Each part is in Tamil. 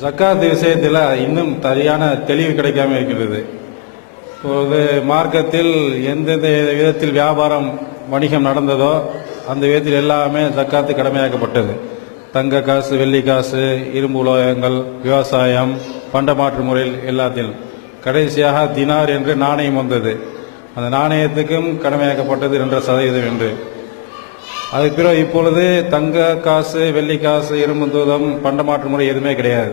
ஜக்காத் விஷயத்தில் இன்னும் சரியான தெளிவு கிடைக்காமல் இருக்கிறது இப்போது மார்க்கத்தில் எந்தெந்த விதத்தில் வியாபாரம் வணிகம் நடந்ததோ அந்த விதத்தில் எல்லாமே ஜக்காத்து கடமையாக்கப்பட்டது தங்க காசு வெள்ளி காசு இரும்பு உலோகங்கள் விவசாயம் பண்டமாற்று முறையில் எல்லாத்திலும் கடைசியாக தினார் என்று நாணயம் வந்தது அந்த நாணயத்துக்கும் கடமையாக்கப்பட்டது ரெண்டரை சதவீதம் என்று அதுக்கு பிறகு இப்பொழுது தங்க காசு வெள்ளி காசு இரும்பு தூதம் பண்டமாற்று முறை எதுவுமே கிடையாது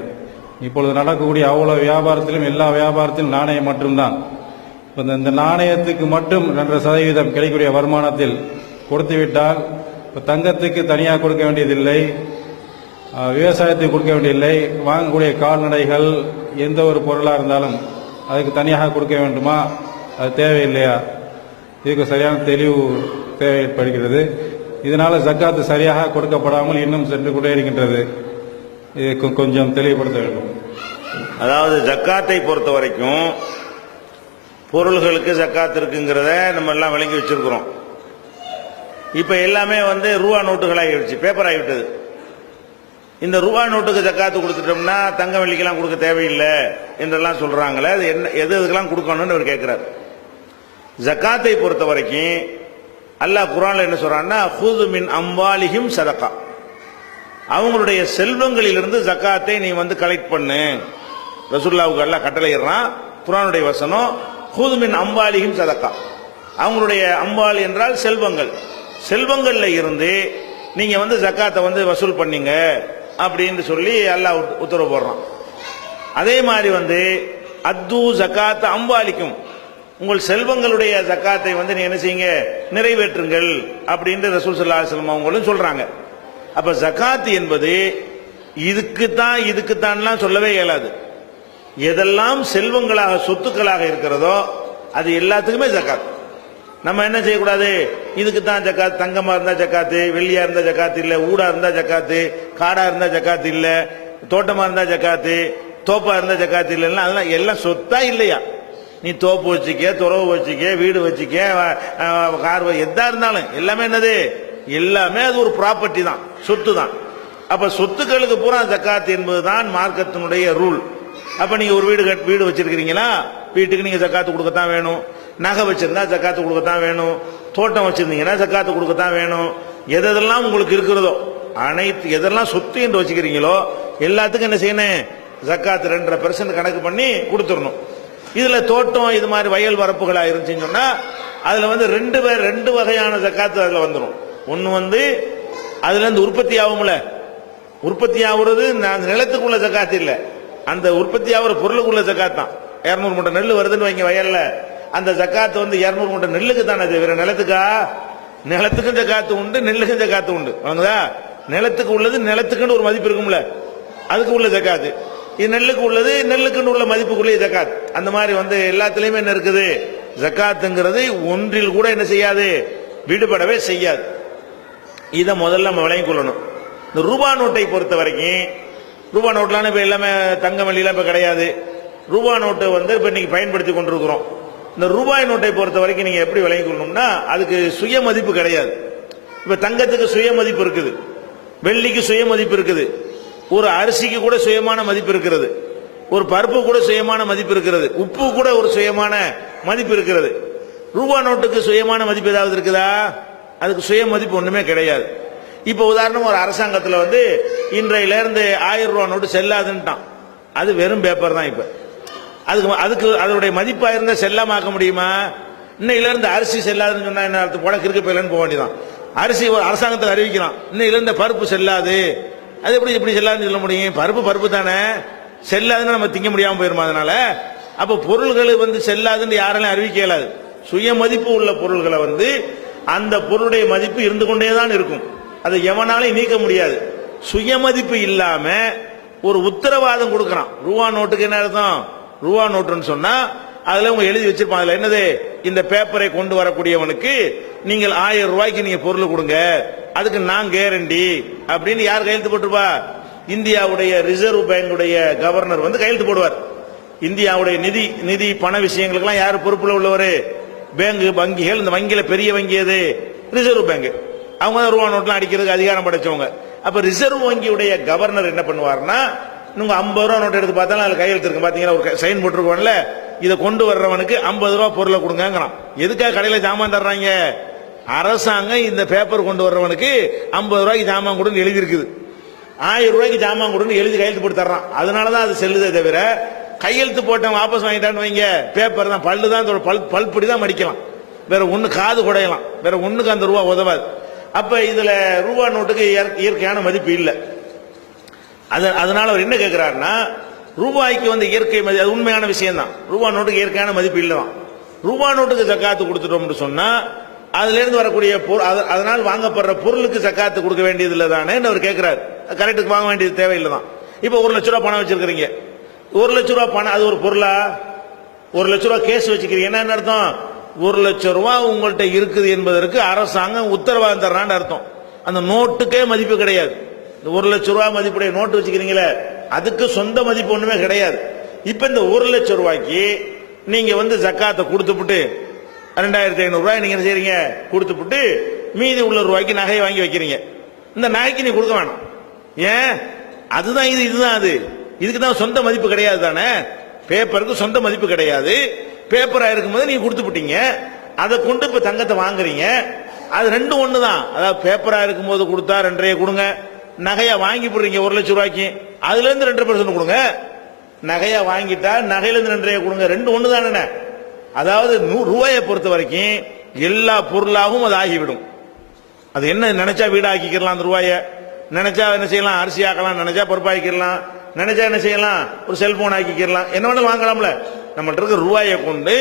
இப்பொழுது நடக்கக்கூடிய அவ்வளோ வியாபாரத்திலும் எல்லா வியாபாரத்திலும் நாணயம் மட்டும்தான் இப்போ இந்த நாணயத்துக்கு மட்டும் ரெண்டரை சதவீதம் கிடைக்கக்கூடிய வருமானத்தில் கொடுத்துவிட்டால் இப்போ தங்கத்துக்கு தனியாக கொடுக்க வேண்டியதில்லை விவசாயத்துக்கு கொடுக்க வேண்டியதில்லை வாங்கக்கூடிய கால்நடைகள் எந்த ஒரு பொருளாக இருந்தாலும் அதுக்கு தனியாக கொடுக்க வேண்டுமா அது தேவையில்லையா இதுக்கு சரியான தெளிவு தேவைப்படுகிறது இதனால் ஜக்காத்து சரியாக கொடுக்கப்படாமல் இன்னும் சென்று கொண்டே இருக்கின்றது இதை கொஞ்சம் தெளிவுபடுத்த வேண்டும் அதாவது ஜக்காத்தை பொறுத்த வரைக்கும் பொருள்களுக்கு ஜக்காத்து இருக்குங்கிறத நம்ம எல்லாம் விளங்கி வச்சிருக்கிறோம் இப்போ எல்லாமே வந்து ரூபா நோட்டுகள் ஆகிடுச்சு பேப்பர் ஆகிவிட்டது இந்த ரூபா நோட்டுக்கு ஜக்காத்து கொடுத்துட்டோம்னா தங்க வெள்ளிக்கெல்லாம் கொடுக்க தேவையில்லை என்றெல்லாம் சொல்கிறாங்களே அது என்ன எது எதுக்கெல்லாம் கொடுக்கணும்னு அவர் கேட்குறாரு ஜக்காத்தை பொறுத்த வரைக்கும் அல்லாஹ் குரான்ல என்ன சொல்றான்னா ஹூது மின் அம்பாலிகும் சதக்கா அவங்களுடைய செல்வங்களிலிருந்து ஜக்காத்தை நீ வந்து கலெக்ட் பண்ணு ரசூல்லாவுக்கு எல்லாம் கட்டளையிடுறான் குரானுடைய வசனம் ஹூது மின் அம்பாலிகும் சதக்கா அவங்களுடைய அம்பால் என்றால் செல்வங்கள் செல்வங்களில் இருந்து நீங்கள் வந்து ஜக்காத்தை வந்து வசூல் பண்ணீங்க அப்படின்னு சொல்லி எல்லாம் உத்தரவு போடுறான் அதே மாதிரி வந்து அத்து ஜக்காத்தை அம்பாலிக்கும் உங்கள் செல்வங்களுடைய ஜக்காத்தை வந்து நீ என்ன செய்யுங்க நிறைவேற்றுங்கள் அப்படின்ற ரசூல் சல்லா அவங்களும் சொல்றாங்க அப்ப ஜக்காத்து என்பது இதுக்கு தான் இதுக்கு சொல்லவே இயலாது எதெல்லாம் செல்வங்களாக சொத்துக்களாக இருக்கிறதோ அது எல்லாத்துக்குமே ஜக்காத் நம்ம என்ன செய்யக்கூடாது இதுக்கு தான் ஜக்காத் தங்கமா இருந்தா ஜக்காத்து வெள்ளியா இருந்தா ஜக்காத்து இல்ல ஊடா இருந்தா ஜக்காத்து காடா இருந்தா ஜக்காத்து இல்ல தோட்டமா இருந்தா ஜக்காத்து தோப்பா இருந்தா ஜக்காத்து இல்லைன்னா அதெல்லாம் எல்லாம் சொத்தா இல்லையா நீ தோப்பு வச்சுக்க துறவு வச்சுக்க வீடு வச்சுக்க கார் எதா இருந்தாலும் எல்லாமே என்னது எல்லாமே அது ஒரு ப்ராப்பர்ட்டி தான் சொத்து தான் அப்ப சொத்துக்களுக்கு பூரா ஜக்காத் என்பது தான் மார்க்கத்தினுடைய ரூல் அப்ப நீங்க ஒரு வீடு கட் வீடு வச்சிருக்கீங்களா வீட்டுக்கு நீங்க ஜக்காத்து கொடுக்கத்தான் வேணும் நகை வச்சிருந்தா ஜக்காத்து கொடுக்கத்தான் வேணும் தோட்டம் வச்சிருந்தீங்கன்னா ஜக்காத்து கொடுக்கத்தான் வேணும் எதெல்லாம் உங்களுக்கு இருக்கிறதோ அனைத்து எதெல்லாம் சொத்து என்று வச்சுக்கிறீங்களோ எல்லாத்துக்கும் என்ன செய்யணும் ஜக்காத்து ரெண்டரை பெர்சன்ட் கணக்கு பண்ணி கொடுத்துடணும் இதுல தோட்டம் இது மாதிரி வயல் வரப்புகளா இருந்துச்சுன்னு சொன்னா அதுல வந்து ரெண்டு பேர் ரெண்டு வகையான ஜக்காத்து அதுல வந்துடும் ஒன்னு வந்து அதுல இருந்து உற்பத்தி ஆகும்ல உற்பத்தி ஆகுறது அந்த நிலத்துக்குள்ள ஜக்காத்து இல்ல அந்த உற்பத்தி ஆகுற பொருளுக்குள்ள ஜக்காத் தான் இரநூறு மூட்டை நெல் வருதுன்னு வைங்க வயல்ல அந்த ஜக்காத்து வந்து இரநூறு மூட்டை நெல்லுக்கு தான் அது வேற நிலத்துக்கா நிலத்துக்கும் ஜக்காத்து உண்டு நெல்லுக்கும் ஜக்காத்து உண்டு வாங்குதா நிலத்துக்கு உள்ளது நிலத்துக்குன்னு ஒரு மதிப்பு இருக்கும்ல அதுக்கு உள்ள ஜக்காத்து இது நெல்லுக்கு உள்ளது நெல்லுக்குன்னு உள்ள மதிப்புக்குள்ளே ஜக்காத் அந்த மாதிரி வந்து எல்லாத்துலேயுமே என்ன இருக்குது ஜக்காத்துங்கிறது ஒன்றில் கூட என்ன செய்யாது விடுபடவே செய்யாது இதை முதல்ல நம்ம விளங்கி கொள்ளணும் இந்த ரூபா நோட்டை பொறுத்த வரைக்கும் ரூபா நோட்லாம் இப்போ எல்லாமே தங்க வழியெல்லாம் இப்போ கிடையாது ரூபா நோட்டை வந்து இப்போ இன்றைக்கி பயன்படுத்தி கொண்டிருக்கிறோம் இந்த ரூபாய் நோட்டை பொறுத்த வரைக்கும் நீங்கள் எப்படி விளங்கி கொள்ளணும்னா அதுக்கு சுயமதிப்பு கிடையாது இப்போ தங்கத்துக்கு சுயமதிப்பு இருக்குது வெள்ளிக்கு சுயமதிப்பு இருக்குது ஒரு அரிசிக்கு கூட சுயமான மதிப்பு இருக்கிறது ஒரு பருப்பு கூட சுயமான மதிப்பு இருக்கிறது உப்பு கூட ஒரு சுயமான மதிப்பு இருக்கிறது ரூபா நோட்டுக்கு சுயமான மதிப்பு ஏதாவது இருக்குதா அதுக்கு சுய மதிப்பு ஒண்ணுமே கிடையாது இப்போ உதாரணம் ஒரு அரசாங்கத்தில் வந்து இன்றையிலேருந்து ஆயிரம் ரூபா நோட்டு செல்லாதுன்ட்டான் அது வெறும் பேப்பர் தான் இப்போ அதுக்கு அதுக்கு அதனுடைய மதிப்பாக இருந்தால் செல்லமாக்க முடியுமா இருந்து அரிசி செல்லாதுன்னு சொன்னால் என்ன அர்த்தம் போல கிருக்க போயிலன்னு போக வேண்டியதான் அரிசி அரசாங்கத்தை அறிவிக்கலாம் அறிவிக்கிறான் இன்னையிலேருந்து பருப்பு செல்லாது அது எப்படி எப்படி செல்லாதுன்னு சொல்ல முடியும் பருப்பு பருப்பு தானே செல்லாதுன்னு நம்ம திங்க முடியாமல் போயிருமா அதனால அப்போ பொருள்கள் வந்து செல்லாதுன்னு யாராலையும் அறிவிக்க இயலாது சுய மதிப்பு உள்ள பொருள்களை வந்து அந்த பொருளுடைய மதிப்பு இருந்து கொண்டேதான் இருக்கும் அதை எவனாலையும் நீக்க முடியாது சுயமதிப்பு இல்லாம ஒரு உத்தரவாதம் கொடுக்கறான் ரூபா நோட்டுக்கு என்ன அர்த்தம் ரூபா நோட்டுன்னு சொன்னா அதுல உங்க எழுதி வச்சிருப்பாங்க அதுல என்னது இந்த பேப்பரை கொண்டு வரக்கூடியவனுக்கு நீங்கள் ஆயிரம் ரூபாய்க்கு நீங்க பொருள் கொடுங்க அதுக்கு நான் கேரண்டி அப்படின்னு யார் கையெழுத்து போட்டுருவா இந்தியாவுடைய ரிசர்வ் பேங்குடைய கவர்னர் வந்து கையெழுத்து போடுவார் இந்தியாவுடைய நிதி நிதி பண விஷயங்களுக்கெல்லாம் யார் பொறுப்புல உள்ளவர் பேங்க் வங்கிகள் இந்த வங்கியில பெரிய வங்கி எது ரிசர்வ் பேங்க் அவங்க தான் ரூபா நோட்லாம் அடிக்கிறதுக்கு அதிகாரம் படைச்சவங்க அப்ப ரிசர்வ் வங்கியுடைய கவர்னர் என்ன பண்ணுவார்னா நீங்க ஐம்பது ரூபா நோட் எடுத்து பார்த்தாலும் அதுல கையெழுத்து இருக்கும் பாத்தீங்கன்னா ஒரு சைன் போட்டுருக்கோம்ல இதை கொண்டு வர்றவனுக்கு ஐம்பது ரூபா பொருளை கொடுங்கிறான் எதுக்காக கடையில ஜாமான் தர்றாங்க அரசாங்கம் இந்த பேப்பர் கொண்டு வர்றவனுக்கு ஐம்பது ரூபாய்க்கு ஜாமான் கொடுன்னு எழுதியிருக்குது ஆயிரம் ரூபாய்க்கு ஜாமான் கொடுன்னு எழுதி கையெழுத்து போட்டு தர்றான் அதனால தான் அது செல்லுதே தவிர கையெழுத்து போட்டவன் வாபஸ் வாங்கிட்டான்னு வைங்க பேப்பர் தான் பல்லு தான் பல் பல்படி தான் மடிக்கலாம் வேற ஒன்று காது குடையலாம் வேற ஒன்றுக்கு அந்த ரூபா உதவாது அப்போ இதில் ரூபா நோட்டுக்கு இயற்கையான மதிப்பு இல்லை அது அதனால அவர் என்ன கேட்குறாருன்னா ரூபாய்க்கு வந்து இயற்கை மதி அது உண்மையான விஷயம் தான் ரூபா நோட்டுக்கு இயற்கையான மதிப்பு இல்லை தான் ரூபா நோட்டுக்கு ஜக்காத்து கொடுத்துட்டோம்னு சொன்னால் அதுலேருந்து வரக்கூடிய பொருள் அதனால் வாங்கப்படுற பொருளுக்கு சக்காத்து கொடுக்க வேண்டியது இல்லை தானே அவர் கேட்குறாரு கரெக்டுக்கு வாங்க வேண்டியது தேவையில்லை தான் இப்போ ஒரு லட்ச ரூபா பணம் வச்சிருக்கிறீங்க ஒரு லட்ச ரூபா பணம் அது ஒரு பொருளா ஒரு லட்ச ரூபா கேஸ் வச்சுக்கிறீங்க என்ன அர்த்தம் ஒரு லட்ச ரூபா உங்கள்கிட்ட இருக்குது என்பதற்கு அரசாங்கம் உத்தரவாதம் தர்றான்னு அர்த்தம் அந்த நோட்டுக்கே மதிப்பு கிடையாது ஒரு லட்ச ரூபா மதிப்புடைய நோட்டு வச்சுக்கிறீங்களே அதுக்கு சொந்த மதிப்பு ஒன்றுமே கிடையாது இப்போ இந்த ஒரு லட்ச ரூபாய்க்கு நீங்கள் வந்து ஜக்காத்தை கொடுத்துப்புட்டு ரெண்டாயிரத்தி ஐநூறுரூவா நீங்கள் என்ன செய்கிறீங்க கொடுத்துப்புட்டு மீதி உள்ள ரூபாய்க்கு நகையை வாங்கி வைக்கிறீங்க இந்த நகைக்கு நீ கொடுக்க வேணாம் ஏன் அதுதான் இது இதுதான் அது இதுக்கு தான் சொந்த மதிப்பு கிடையாது தானே பேப்பருக்கு சொந்த மதிப்பு கிடையாது பேப்பராக நீங்க நீங்கள் போட்டீங்க அதை கொண்டு இப்போ தங்கத்தை வாங்குறீங்க அது ரெண்டும் ஒன்று தான் அதாவது பேப்பராக போது கொடுத்தா ரெண்டரையை கொடுங்க நகையா வாங்கி போடுறீங்க ஒரு லட்சம் ரூபாய்க்கு அதுலேருந்து ரெண்டரை பர்சன்ட் கொடுங்க நகையா வாங்கிட்டா நகையிலேருந்து ரெண்டரையை கொடுங்க ரெண்டு ஒன்று தானே அதாவது ரூபாயை பொறுத்த வரைக்கும் எல்லா பொருளாகவும் அது ஆகிவிடும் அது என்ன நினைச்சா வீடாக்கிக்கிறலாம் அந்த ரூபாயை நினைச்சா என்ன செய்யலாம் அரிசி ஆக்கலாம் நினைச்சா பொறுப்பாக்கிக்கலாம் நினைச்சா என்ன செய்யலாம் ஒரு செல்போன் ஆக்கிக்கிறலாம் என்ன வேணாலும் வாங்கலாம்ல நம்மள்ட்ட இருக்க ரூபாயை கொண்டு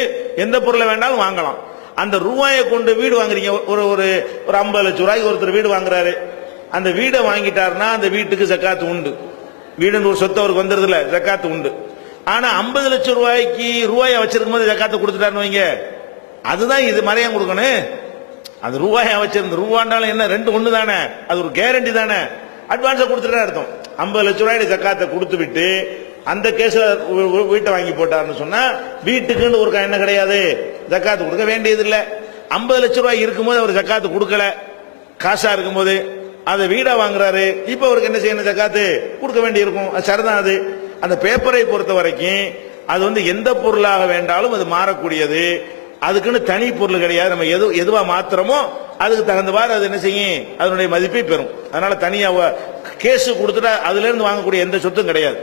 எந்த பொருளை வேண்டாலும் வாங்கலாம் அந்த ரூபாயை கொண்டு வீடு வாங்குறீங்க ஒரு ஒரு ஒரு ஐம்பது லட்சம் ரூபாய்க்கு ஒருத்தர் வீடு வாங்குறாரு அந்த வீடை வாங்கிட்டாருன்னா அந்த வீட்டுக்கு ஜக்காத்து உண்டு வீடுன்னு ஒரு சொத்து அவருக்கு வந்துருதுல ஜக்காத்து உண்டு ஆனா ஐம்பது லட்சம் ரூபாய்க்கு ரூபாயை வச்சிருக்கும் போது ஜக்காத்து கொடுத்துட்டான்னு வைங்க அதுதான் இது மறையம் கொடுக்கணும் அது ரூபாயை வச்சிருந்த ரூபாண்டாலும் என்ன ரெண்டு ஒன்று தானே அது ஒரு கேரண்டி தானே அட்வான்ஸை கொடுத்துட்டா அர்த்தம் ஐம்பது லட்சம் ரூபாய் ஜக்காத்தை கொடுத்து விட்டு அந்த கேஸில் வீட்டை வாங்கி போட்டாருன்னு சொன்னால் வீட்டுக்குன்னு ஒரு என்ன கிடையாது ஜக்காத்து கொடுக்க வேண்டியதில்லை ஐம்பது லட்சம் ரூபாய் இருக்கும்போது அவர் ஜக்காத்து கொடுக்கல காசாக இருக்கும்போது அதை வீடாக வாங்குறாரு இப்போ அவருக்கு என்ன செய்யணும் ஜக்காத்து கொடுக்க வேண்டியிருக்கும் அது சரிதான் அது அந்த பேப்பரை பொறுத்த வரைக்கும் அது வந்து எந்த பொருளாக வேண்டாலும் அது மாறக்கூடியது அதுக்குன்னு தனி பொருள் கிடையாது நம்ம எது எதுவா மாத்திரமோ அதுக்கு தகுந்தவாறு அது என்ன செய்யும் அதனுடைய மதிப்பை பெறும் அதனால தனியாக கேஸ் கொடுத்துட்டா அதுல இருந்து வாங்கக்கூடிய எந்த சொத்தும் கிடையாது